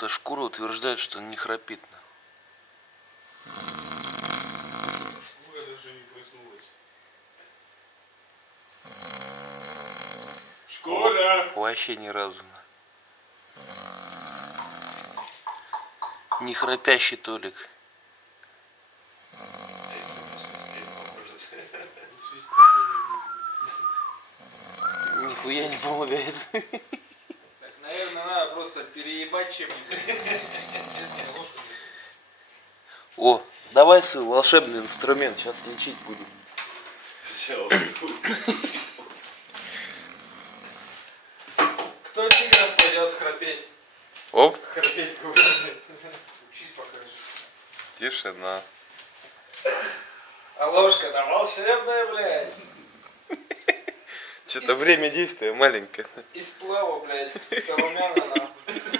желтая шкура утверждает, что не храпит. Шкура даже не проснулась. Шкура! Вообще ни разу. Не храпящий Толик. Нихуя не помогает. Так, наверное, надо просто переебать чем-нибудь. О, давай свой волшебный инструмент, сейчас лечить буду. Кто тебя пойдет храпеть? Оп, Храпеть говорит. Учись покажи. тишина. А ложка-то волшебная, блядь. Что-то время действия маленькое. Из сплава, блядь. Вся румяна, нахуй.